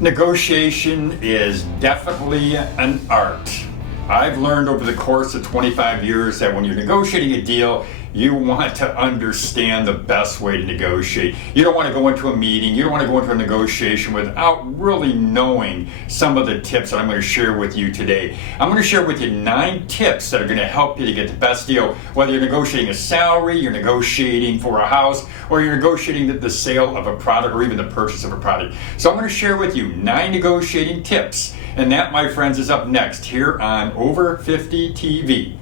Negotiation is definitely an art. I've learned over the course of 25 years that when you're negotiating a deal, you want to understand the best way to negotiate. You don't want to go into a meeting, you don't want to go into a negotiation without really knowing some of the tips that I'm going to share with you today. I'm going to share with you 9 tips that are going to help you to get the best deal, whether you're negotiating a salary, you're negotiating for a house, or you're negotiating the sale of a product or even the purchase of a product. So I'm going to share with you 9 negotiating tips, and that, my friends, is up next here on Over 50 TV.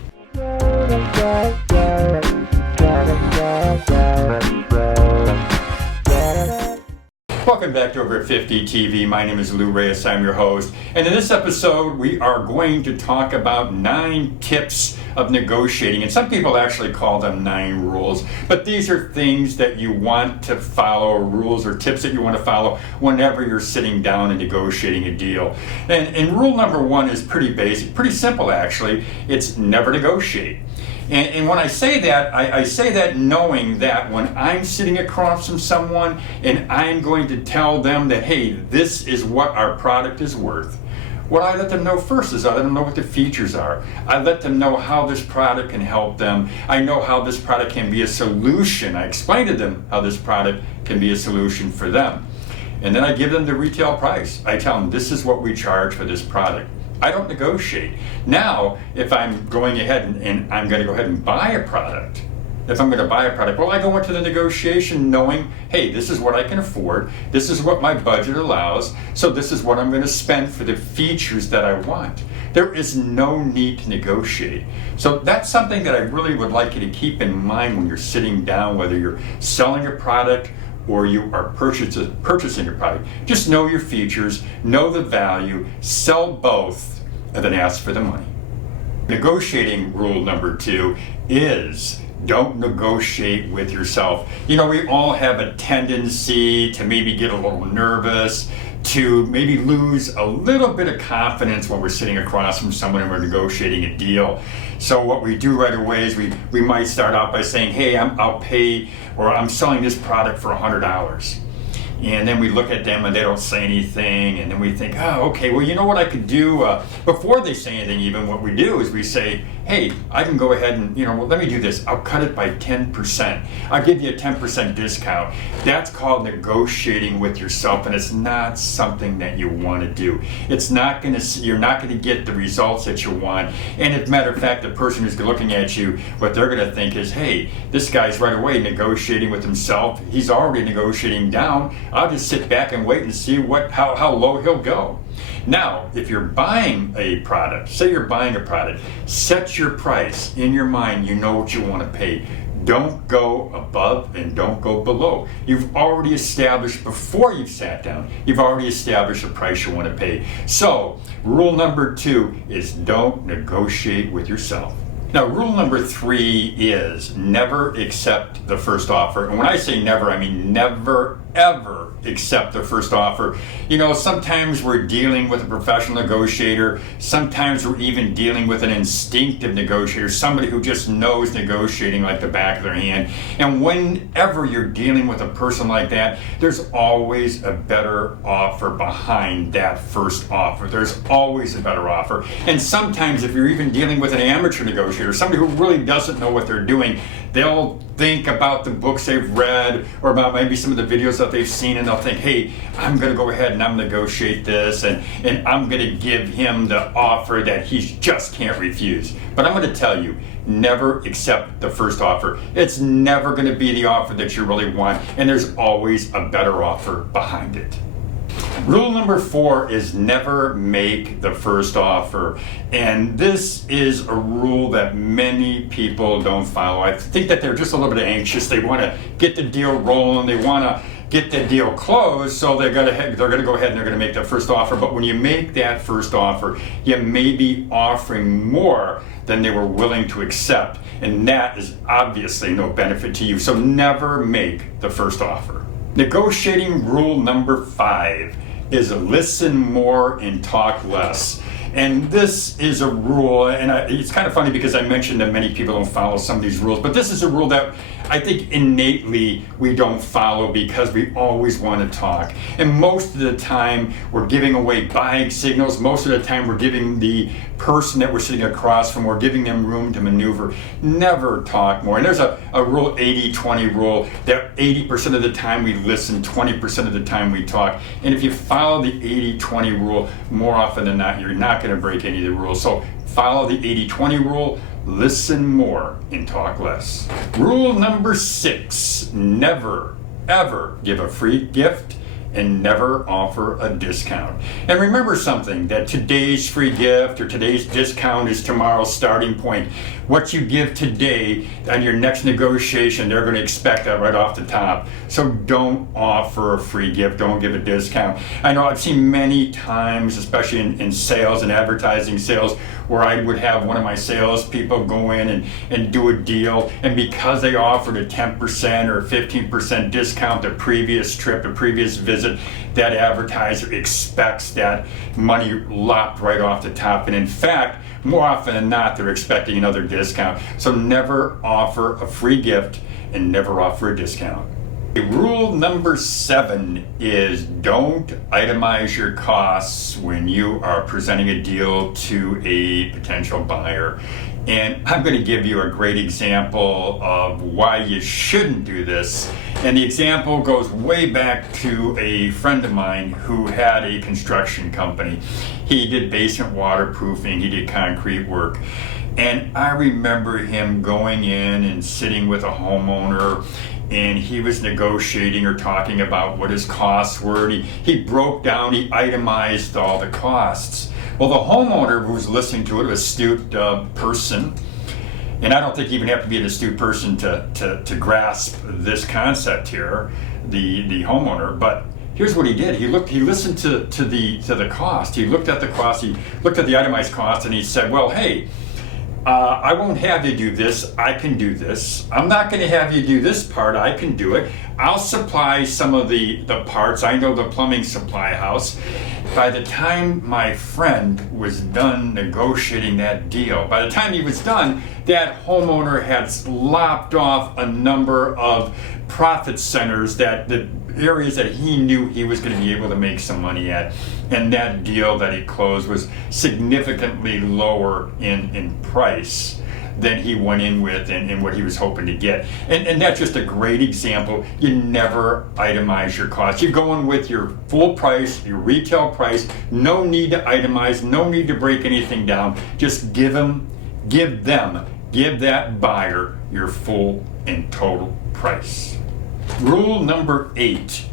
Welcome back to Over 50 TV. My name is Lou Reyes. I'm your host. And in this episode, we are going to talk about 9 tips of negotiating. And some people actually call them 9 rules. But these are things that you want to follow, rules or tips that you want to follow whenever you're sitting down and negotiating a deal. And rule number 1 is pretty basic, pretty simple actually. It's never negotiate. And when I say that, I say that knowing that when I'm sitting across from someone and I'm going to tell them that, hey, this is what our product is worth, what I let them know first is I let them know what the features are. I let them know how this product can help them. I know how this product can be a solution. I explain to them how this product can be a solution for them. And then I give them the retail price. I tell them this is what we charge for this product. I don't negotiate. Now, if I'm going ahead and I'm going to go ahead and buy a product, if I'm going to buy a product, well, I go into the negotiation knowing, hey, this is what I can afford, this is what my budget allows, so this is what I'm going to spend for the features that I want. There is no need to negotiate. So that's something that I really would like you to keep in mind when you're sitting down, whether you're selling a product or you are purchasing a product. Just know your features, know the value, sell both, and then ask for the money. Negotiating rule number 2 is don't negotiate with yourself. You know, we all have a tendency to maybe get a little nervous, to maybe lose a little bit of confidence when we're sitting across from someone and we're negotiating a deal. So what we do right away is we might start out by saying, hey, I'll pay, or I'm selling this product for $100. And then we look at them and they don't say anything, and then we think, oh, okay, well, you know what I could do? Before they say anything even, what we do is we say, hey, I can go ahead and, well, let me do this. I'll cut it by 10%. I'll give you a 10% discount. That's called negotiating with yourself, and it's not something that you want to do. You're not going to get the results that you want. And as a matter of fact, the person who's looking at you, what they're going to think is, hey, this guy's right away negotiating with himself. He's already negotiating down. I'll just sit back and wait and see how low he'll go. Now, if you're buying a product, say you're buying a product, set your price in your mind. You know what you want to pay. Don't go above and don't go below. You've already established, before you've sat down, you've already established a price you want to pay. So, rule number 2 is don't negotiate with yourself. Now, rule number 3 is never accept the first offer. And when I say never, I mean never, ever accept the first offer. Sometimes we're dealing with a professional negotiator. Sometimes we're even dealing with an instinctive negotiator, somebody who just knows negotiating like the back of their hand. And whenever you're dealing with a person like that, there's always a better offer behind that first offer. There's always a better offer. And sometimes if you're even dealing with an amateur negotiator, somebody who really doesn't know what they're doing, they'll think about the books they've read or about maybe some of the videos that they've seen, and they'll think, hey, I'm going to go ahead and I'm going to negotiate this, and I'm going to give him the offer that he just can't refuse. But I'm going to tell you, never accept the first offer. It's never going to be the offer that you really want, and there's always a better offer behind it. Rule number 4 is never make the first offer. And this is a rule that many people don't follow. I think that they're just a little bit anxious. They want to get the deal rolling. They want to get the deal closed, so they're going to go ahead and they're going to make that first offer. But when you make that first offer, you may be offering more than they were willing to accept. And that is obviously no benefit to you. So never make the first offer. Negotiating rule number 5 is listen more and talk less. And this is a rule, and it's kind of funny because I mentioned that many people don't follow some of these rules, but this is a rule that I think innately we don't follow because we always want to talk. And most of the time we're giving away buying signals. Most of the time we're giving the person that we're sitting across from, we're giving them room to maneuver. Never talk more. And there's a rule, 80-20 rule, that 80% of the time we listen, 20% of the time we talk. And if you follow the 80-20 rule, more often than not, you're not going to break any of the rules. So follow the 80-20 rule, listen more and talk less. Rule number 6, never, ever give a free gift and never offer a discount. And remember something, that today's free gift or today's discount is tomorrow's starting point. What you give today on your next negotiation, they're going to expect that right off the top. So don't offer a free gift, don't give a discount. I know I've seen many times, especially in sales and advertising sales, where I would have one of my salespeople go in and do a deal, and because they offered a 10% or 15% discount the previous trip, the previous visit, that advertiser expects that money lopped right off the top. And in fact, more often than not, they're expecting another discount. So never offer a free gift and never offer a discount. Rule number 7 is don't itemize your costs when you are presenting a deal to a potential buyer. And I'm going to give you a great example of why you shouldn't do this. And the example goes way back to a friend of mine who had a construction company. He did basement waterproofing, he did concrete work. And I remember him going in and sitting with a homeowner, and he was negotiating or talking about what his costs were. He broke down, he itemized all the costs. Well, the homeowner who was listening to it, an astute person, and I don't think you even have to be an astute person to grasp this concept here, the homeowner, but here's what he did. He listened to the cost. He looked at the cost, he looked at the itemized cost, and he said, well, hey, I won't have you do this, I can do this. I'm not going to have you do this part, I can do it. I'll supply some of the parts. I know the plumbing supply house. By the time my friend was done negotiating that deal, by the time he was done, that homeowner had lopped off a number of profit centers, that the areas that he knew he was going to be able to make some money at. And that deal that he closed was significantly lower in price than he went in with and what he was hoping to get. And that's just a great example. You never itemize your costs. You're going with your full price, your retail price. No need to itemize, no need to break anything down. Just give that buyer your full and total price. Rule number 8.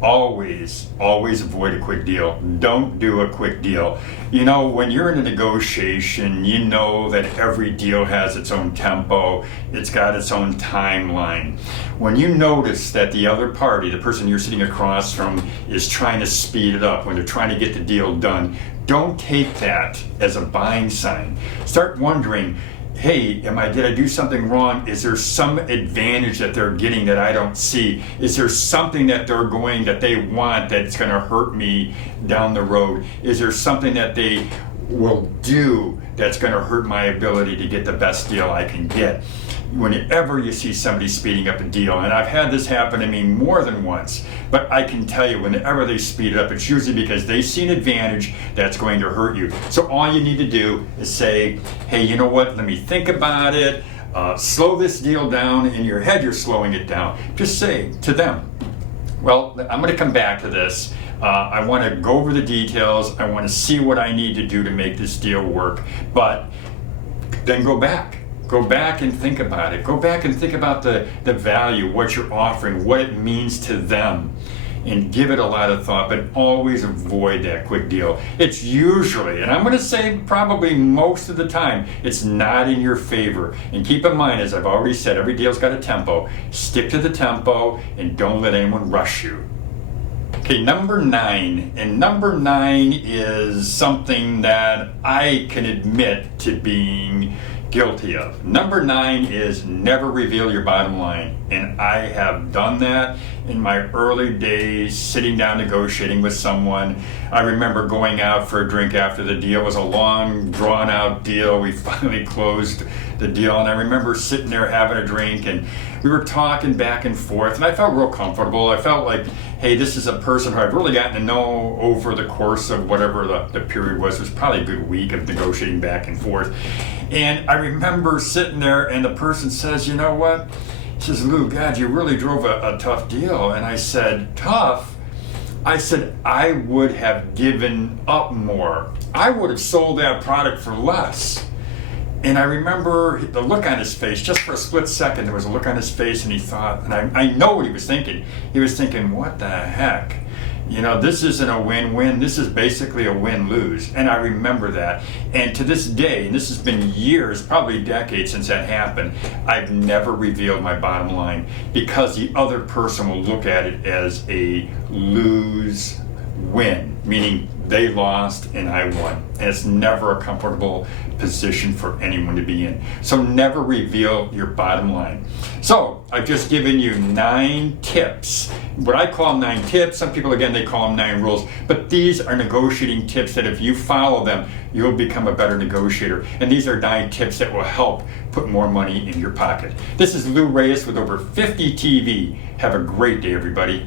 Always avoid a quick deal. Don't do a quick deal. You know, when you're in a negotiation, you know that every deal has its own tempo. It's got its own timeline. When you notice that the other party, the person you're sitting across from, is trying to speed it up, when they're trying to get the deal done, don't take that as a buying sign. Start wondering, hey, did I do something wrong? Is there some advantage that they're getting that I don't see? Is there something that they want that's going to hurt me down the road? Is there something that they will do that's going to hurt my ability to get the best deal I can get? Whenever you see somebody speeding up a deal, and I've had this happen to me more than once, but I can tell you, whenever they speed it up, it's usually because they see an advantage that's going to hurt you. So all you need to do is say, hey, you know what, let me think about it, slow this deal down. In your head, you're slowing it down. Just say to them, well, I'm going to come back to this. I want to go over the details. I want to see what I need to do to make this deal work. But then go back. Go back and think about it. Go back and think about the value, what you're offering, what it means to them, and give it a lot of thought, but always avoid that quick deal. It's usually, and I'm going to say probably most of the time, it's not in your favor. And keep in mind, as I've already said, every deal's got a tempo. Stick to the tempo and don't let anyone rush you. Okay, number 9. And number 9 is something that I can admit to being guilty of. Number 9 is never reveal your bottom line. And I have done that in my early days, sitting down negotiating with someone. I remember going out for a drink after the deal. It was a long, drawn out deal. We finally closed the deal. And I remember sitting there having a drink, and we were talking back and forth, and I felt real comfortable. I felt like, hey, this is a person who I've really gotten to know over the course of whatever the period was. It was probably a good week of negotiating back and forth. And I remember sitting there, and the person says, you know what? He says, Lou, God, you really drove a tough deal. And I said, tough? I said, I would have given up more. I would have sold that product for less. And I remember the look on his face, just for a split second, there was a look on his face, and he thought, and I know what he was thinking. He was thinking, what the heck? You know, this isn't a win-win, this is basically a win-lose. And I remember that. And to this day, and this has been years, probably decades since that happened, I've never revealed my bottom line, because the other person will look at it as a lose-win, meaning they lost and I won. And it's never a comfortable position for anyone to be in. So never reveal your bottom line. So I've just given you 9 tips. What I call 9 tips, some people, again, they call them 9 rules, but these are negotiating tips that if you follow them, you'll become a better negotiator. And these are 9 tips that will help put more money in your pocket. This is Lou Reyes with over 50 TV. Have a great day, everybody.